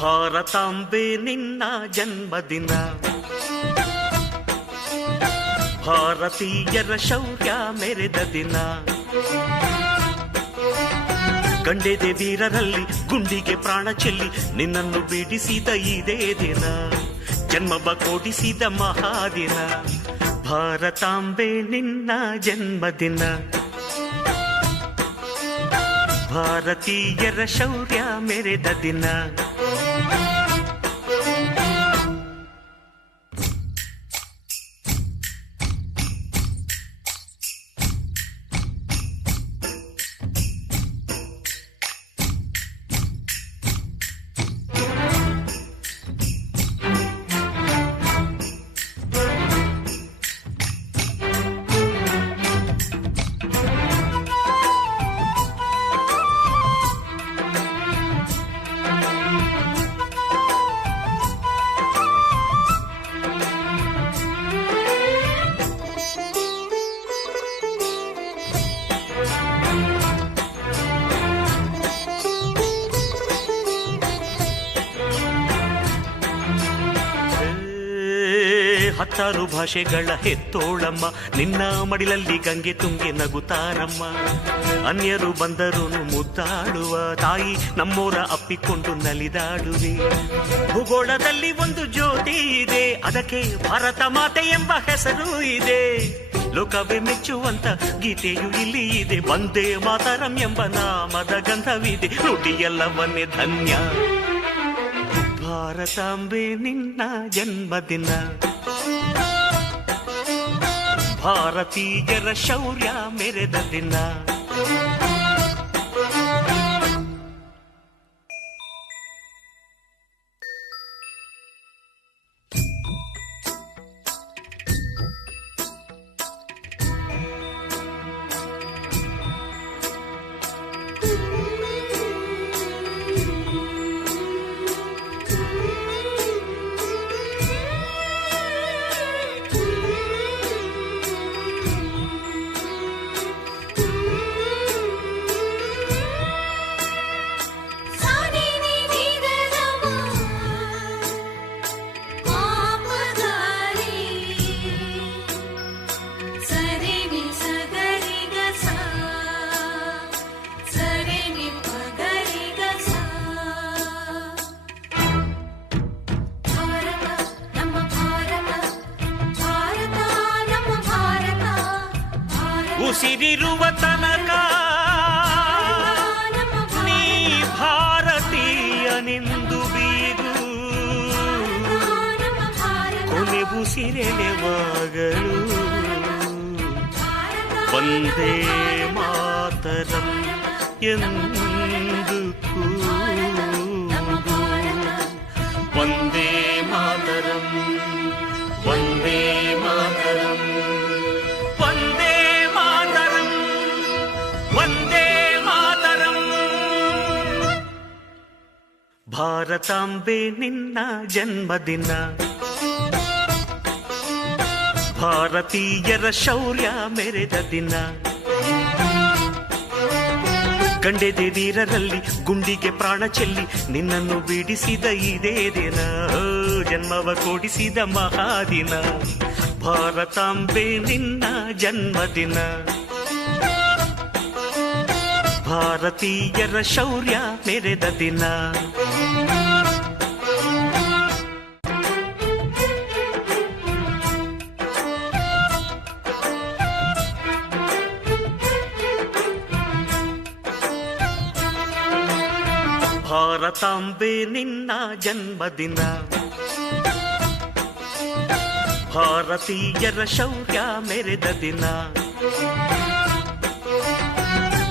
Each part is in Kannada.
ಭಾರತಾಂಬೆ ನಿನ್ನ ಜನ್ಮದಿನ, ಭಾರತೀಯರ ಶೌರ್ಯ ಮೆರೆದ ದಿನ. ಗಂಡೆದೆ ವೀರರಲ್ಲಿ ಗುಂಡಿಗೆ ಪ್ರಾಣ ಚೆಲ್ಲಿ ನಿನ್ನನ್ನು ಬಿಡಿಸಿದ ಇದೇ ದಿನ, ಜನ್ಮವ ಕೊಡಿಸಿದ ಮಹಾದಿನ. ಭಾರತಾಂಬೆ ನಿನ್ನ ಜನ್ಮದಿನ, ಭಾರತೀಯರ ಶೌರ್ಯ ಮೆರೆದ ದಿನ. ಹತ್ತಾರು ಭಾಷೆಗಳ ಹೆತ್ತೋಳಮ್ಮ, ನಿನ್ನ ಮಡಿಲಲ್ಲಿ ಗಂಗೆ ತುಂಗೆ ನಗುತ್ತಾರಮ್ಮ. ಅನ್ಯರು ಬಂದರು ಮುದ್ದಾಡುವ ತಾಯಿ, ನಮ್ಮೋರ ಅಪ್ಪಿಕೊಂಡು ನಲಿದಾಡುವೆ. ಭೂಗೋಳದಲ್ಲಿ ಒಂದು ಜ್ಯೋತಿ ಇದೆ, ಅದಕ್ಕೆ ಭಾರತ ಮಾತೆ ಎಂಬ ಹೆಸರು ಇದೆ. ಲೋಕವೇ ಮೆಚ್ಚುವಂತ ಗೀತೆಯು ಇಲ್ಲಿ ಇದೆ, ವಂದೇ ಮಾತರಂ ಎಂಬ ನಾಮದ ಗಂಧವಿದೆ. ನುಡಿಯೆಲ್ಲವನ್ನೇ ಧನ್ಯ. ಭಾರತಾಂಬೆ ನಿನ್ನ ಜನ್ಮದಿನ, ಭಾರತೀಯರ ಶೌರ್ಯ ಮೆರೆದ ದಿನ. ಉಸಿರಿರುವ ತನಕ ನೀ ಭಾರತೀಯನೆಂದು ಬೀಗು, ಕೊನೆ ಉಸಿರೆಳೆವಾಗಲು ವಂದೇ ಮಾತರಂ ಎಂದು ಕೂಗು. ವಂದೇ ಮಾತರಂ, ವಂದೇ ಮಾತರಂ, ವಂದೇ ಮಾತರಂ, ವಂದೇ ಮಾತರಂ. ಭಾರತಾಂಬೆ ನಿನ್ನ ಜನ್ಮದಿನ, ಭಾರತೀಯರ ಶೌರ್ಯ ಮೆರೆದ ದಿನ. ಗಂಡೆದೆ ವೀರರಲ್ಲಿ ಗುಂಡಿಗೆ ಪ್ರಾಣ ಚೆಲ್ಲಿ ನಿನ್ನನ್ನು ಬಿಡಿಸಿದ ಇದೇ ದಿನ, ಜನ್ಮವ ಕೊಡಿಸಿದ ಮಹಾದಿನ. ಭಾರತಾಂಬೆ ನಿನ್ನ ಜನ್ಮದಿನ, ಭಾರತೀಯರ ಶೌರ್ಯ ಮೆರೆದ ದಿನ. ಭಾರತಾಂಬೆ ನಿನ್ನ ಜನ್ಮದಿನ, ಭಾರತೀಯರ ಶೌರ್ಯ ಮೆರೆದ ದಿನ.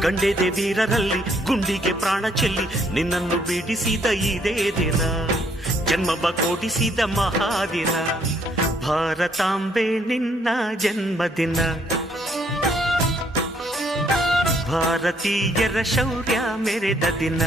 ಗಂಡೆದೆ ವೀರರಲ್ಲಿ ಗುಂಡಿಗೆ ಪ್ರಾಣ ಚೆಲ್ಲಿ ನಿನ್ನನ್ನು ಬಿಡಿಸಿದ ಇದೇ ದಿನ, ಜನ್ಮವ ಕೊಡಿಸಿದ ಮಹಾದಿನ. ಭಾರತಾಂಬೆ ನಿನ್ನ ಜನ್ಮದಿನ, ಭಾರತೀಯರ ಶೌರ್ಯ ಮೆರೆದ ದಿನ.